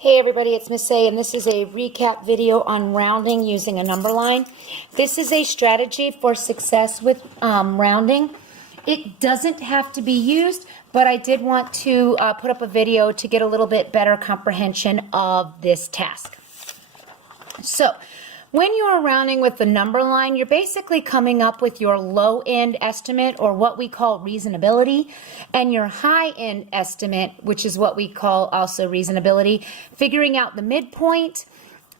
Hey everybody, it's Miss A, and this is a recap video on rounding using a number line. This is a strategy for success with rounding. It doesn't have to be used, but I did want to put up a video to get a little bit better comprehension of this task. So, when you are rounding with the number line, you're basically coming up with your low-end estimate, or what we call reasonability, and your high-end estimate, which is what we call also reasonability, figuring out the midpoint,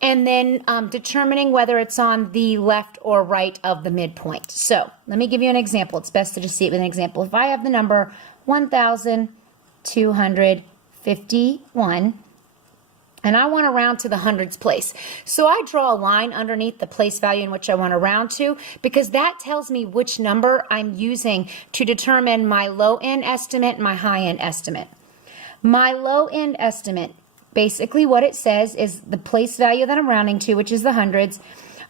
and then determining whether it's on the left or right of the midpoint. So, let me give you an example. It's best to just see it with an example. If I have the number 1,251, and I want to round to the hundreds place. So I draw a line underneath the place value in which I want to round to, because that tells me which number I'm using to determine my low-end estimate and my high-end estimate. My low-end estimate, basically what it says is the place value that I'm rounding to, which is the hundreds.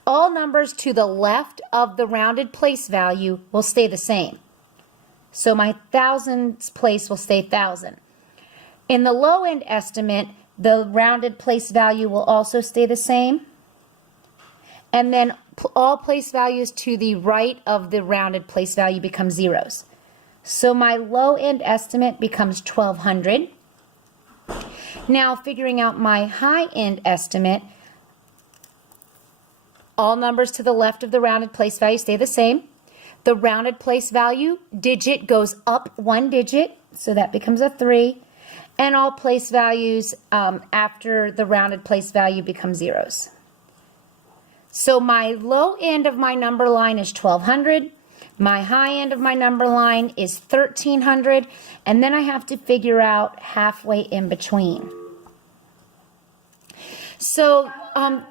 All numbers to the left of the rounded place value will stay the same. So my thousands place will stay 1,000. In the low-end estimate, the rounded place value will also stay the same. And then all place values to the right of the rounded place value become zeros. So my low-end estimate becomes 1,200. Now figuring out my high-end estimate, all numbers to the left of the rounded place value stay the same. The rounded place value digit goes up one digit, so that becomes a 3. And all place values after the rounded place value become zeros. So my low end of my number line is 1,200. My high end of my number line is 1,300. And then I have to figure out halfway in between. So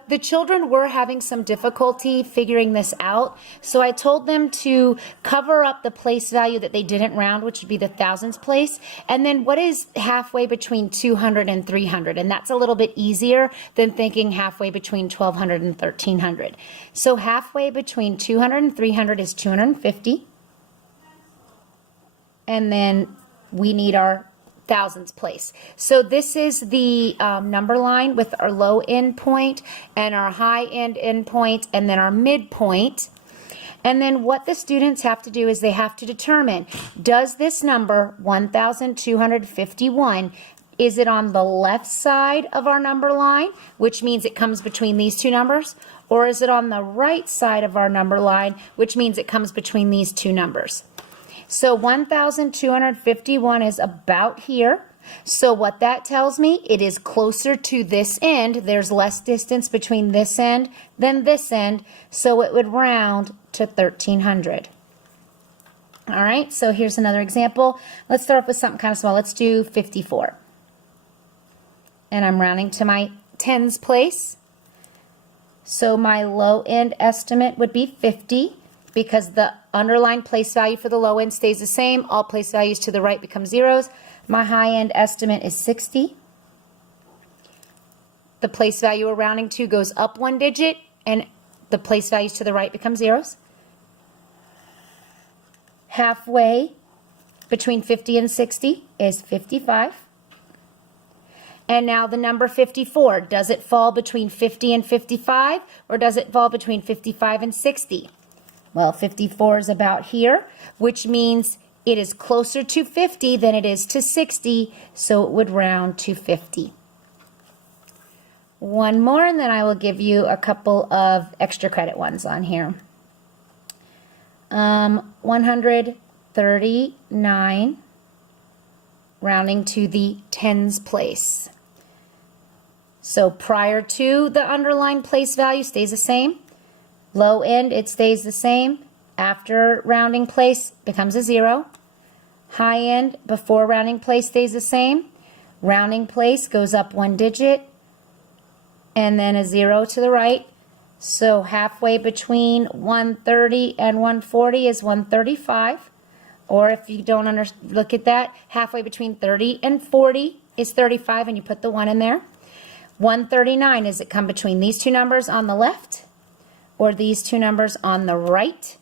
the children were having some difficulty figuring this out. So I told them to cover up the place value that they didn't round, which would be the thousands place. And then what is halfway between 200 and 300? And that's a little bit easier than thinking halfway between 1,200 and 1,300. So halfway between 200 and 300 is 250. And then we need our thousands place. So this is the number line with our low end point and our high end point and then our midpoint. And then what the students have to do is they have to determine, does this number 1,251, is it on the left side of our number line, which means it comes between these two numbers, or is it on the right side of our number line, which means it comes between these two numbers? So 1,251 is about here. So what that tells me, it is closer to this end. There's less distance between this end than this end, so it would round to 1,300. All right, so here's another example. Let's start off with something kind of small. Let's do 54. And I'm rounding to my tens place. So my low end estimate would be 50. Because the underlying place value for the low end stays the same, all place values to the right become zeros. My high end estimate is 60. The place value we're rounding to goes up one digit, and the place values to the right become zeros. Halfway between 50 and 60 is 55. And now the number 54, does it fall between 50 and 55, or does it fall between 55 and 60? Well, 54 is about here, which means it is closer to 50 than it is to 60, so it would round to 50. One more, and then I will give you a couple of extra credit ones on here. 139, rounding to the tens place. So prior to the underlying place value stays the same. Low end, it stays the same. After rounding place, becomes a 0. High end, before rounding place, stays the same. Rounding place goes up one digit, and then a 0 to the right. So halfway between 130 and 140 is 135. Or if you don't look at that, halfway between 30 and 40 is 35, and you put the 1 in there. 139, does it come between these two numbers on the left or these two numbers on the right?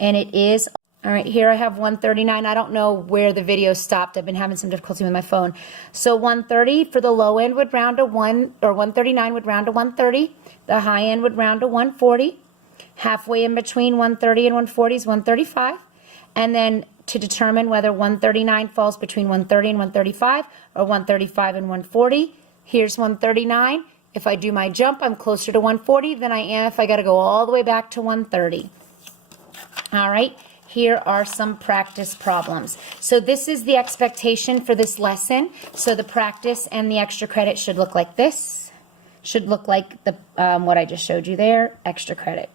And it is All right, here I have 139. I don't know where the video stopped. I've been having some difficulty with my phone. So 130 for the low end would round to 139 would round to 130. The high end would round to 140. Halfway in between 130 and 140 is 135. And then to determine whether 139 falls between 130 and 135 or 135 and 140, here's 139. If I do my jump, I'm closer to 140 than I am if I got to go all the way back to 130. All right. Here are some practice problems. So this is the expectation for this lesson. So the practice and the extra credit should look like this. Should look like the what I just showed you there, extra credit.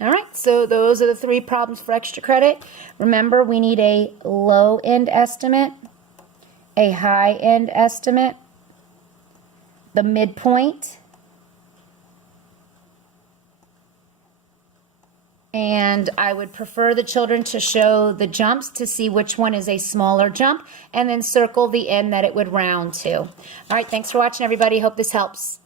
All right, so those are the 3 problems for extra credit. Remember, we need a low-end estimate, a high-end estimate, the midpoint, and I would prefer the children to show the jumps to see which one is a smaller jump, and then circle the end that it would round to. All right, thanks for watching, everybody. Hope this helps.